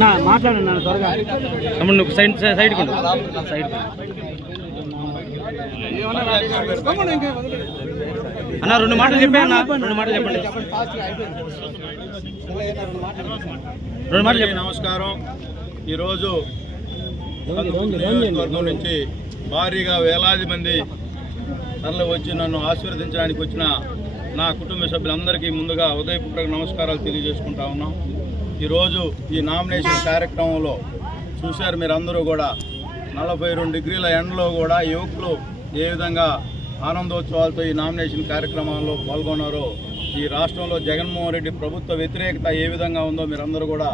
నా మాట్లాడండి నాన్న త్వరగా. తమ్ముడు నువ్వు సైడ్ సైడ్ సైడ్ అన్న రెండు మాటలు చెప్పే అన్న. రెండు మాటలు చెప్పండి. రెండు మాటలు చెప్పండి. నమస్కారం. ఈరోజు నియోజకవర్గం నుంచి భారీగా వేలాది మంది తరలి వచ్చి నన్ను ఆశీర్వదించడానికి వచ్చిన నా కుటుంబ సభ్యులందరికీ ముందుగా ఉదయపూర్వక నమస్కారాలు తెలియజేసుకుంటా ఉన్నాం. ఈరోజు ఈ నామినేషన్ కార్యక్రమంలో చూశారు మీరందరూ కూడా. నలభై రెండు డిగ్రీల ఎండలో కూడా యువకులు ఏ విధంగా ఆనందోత్సవాలతో ఈ నామినేషన్ కార్యక్రమంలో పాల్గొన్నారో ఈ రాష్ట్రంలో జగన్మోహన్ రెడ్డి ప్రభుత్వ వ్యతిరేకత ఏ విధంగా ఉందో మీరందరూ కూడా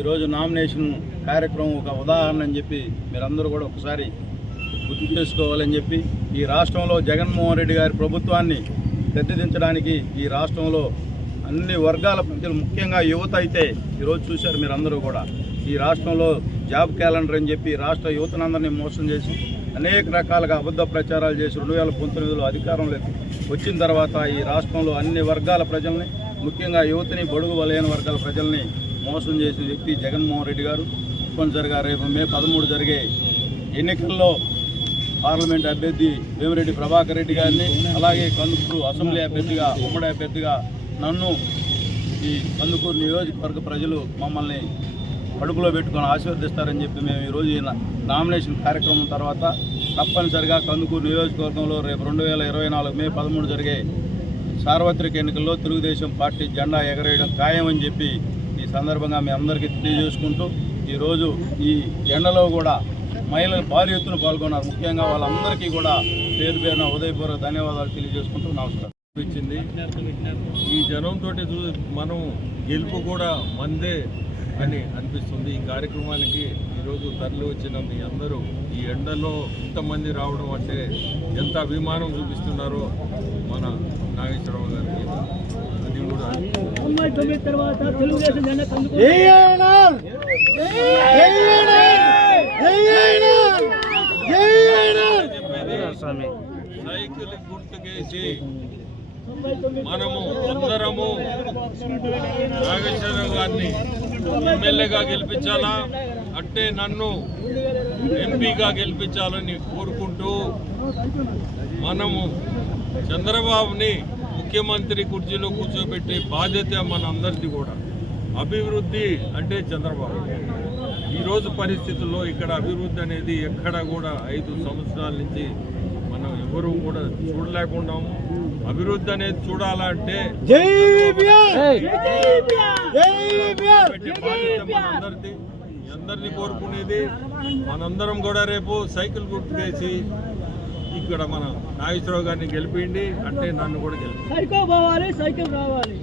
ఈరోజు నామినేషన్ కార్యక్రమం ఒక ఉదాహరణ అని చెప్పి మీరందరూ కూడా ఒకసారి గుర్తు చేసుకోవాలని చెప్పి ఈ రాష్ట్రంలో జగన్మోహన్ రెడ్డి గారి ప్రభుత్వాన్ని గద్దెదించడానికి ఈ రాష్ట్రంలో అన్ని వర్గాల ప్రజలు ముఖ్యంగా యువత అయితే ఈరోజు చూశారు మీరందరూ కూడా. ఈ రాష్ట్రంలో జాబ్ క్యాలెండర్ అని చెప్పి రాష్ట్ర యువతనందరినీ మోసం చేసి అనేక రకాలుగా అబద్ధ ప్రచారాలు చేసి రెండు వేల పంతొమ్మిదిలో అధికారంలోకి వచ్చిన తర్వాత ఈ రాష్ట్రంలో అన్ని వర్గాల ప్రజల్ని ముఖ్యంగా యువతని బడుగు వలయన వర్గాల ప్రజల్ని మోసం చేసిన వ్యక్తి జగన్మోహన్ రెడ్డి గారు. తప్పనిసరిగా రేపు మే పదమూడు జరిగే ఎన్నికల్లో పార్లమెంట్ అభ్యర్థి వేమిరెడ్డి ప్రభాకర్ రెడ్డి గారిని అలాగే కందుకూరు అసెంబ్లీ అభ్యర్థిగా ఉమ్మడి అభ్యర్థిగా నన్ను ఈ కందుకూరు నియోజకవర్గ ప్రజలు మమ్మల్ని కడుపులో పెట్టుకొని ఆశీర్వదిస్తారని చెప్పి మేము ఈరోజు ఈ నామినేషన్ కార్యక్రమం తర్వాత తప్పనిసరిగా కందుకూరు నియోజకవర్గంలో రేపు రెండు వేల ఇరవై నాలుగు మే పదమూడు జరిగే సార్వత్రిక ఎన్నికల్లో తెలుగుదేశం పార్టీ జెండా ఎగరేయడం ఖాయమని చెప్పి ఈ సందర్భంగా మీ అందరికీ తెలియజేసుకుంటూ ఈరోజు ఈ ఎండలో కూడా మహిళలు భారీ ఎత్తున పాల్గొన్నారు. ముఖ్యంగా వాళ్ళందరికీ కూడా పేరు పేరున ఉదయపూర్వక ధన్యవాదాలు తెలియజేసుకుంటూ నమస్కారం. ఇచ్చింది. ఈ జనంతో చూ మనం గెలుపు కూడా మందే అని అనిపిస్తుంది. ఈ కార్యక్రమానికి ఈరోజు తరలి వచ్చిన మీ అందరూ ఈ ఎండలో ఇంతమంది రావడం అంటే ఎంత అభిమానం చూపిస్తున్నారో మన నాగేశ్వరరావు గారికి అది కూడా తొంభై తొమ్మిది తర్వాత తెలుగుదేశం సైకిల్ గుర్తుకేసి మనము అందరము నాగేశ్వరరావు గారిని ఎమ్మెల్యేగా గెలిపించాలా? అంటే నన్ను ఎంపీగా గెలిపించాలని కోరుకుంటూ మనము చంద్రబాబుని ముఖ్యమంత్రి కుర్చీలో కూర్చోబెట్టే బాధ్యత మనందరిది కూడా. అభివృద్ధి అంటే చంద్రబాబు. ఈరోజు పరిస్థితుల్లో ఇక్కడ అభివృద్ధి అనేది ఎక్కడ కూడా ఐదు సంవత్సరాల నుంచి మనం ఎవరు కూడా చూడలేకున్నాము అభివృద్ధి అనేది చూడాలంటే అందరినీ కోరుకునేది మనందరం కూడా రేపు సైకిల్ గుర్తుకేసి ఇక్కడ మన నాగేశ్వరరావు గారిని గెలిపిండి అంటే నన్ను కూడా గెలిపి సైకిల్ రావాలి.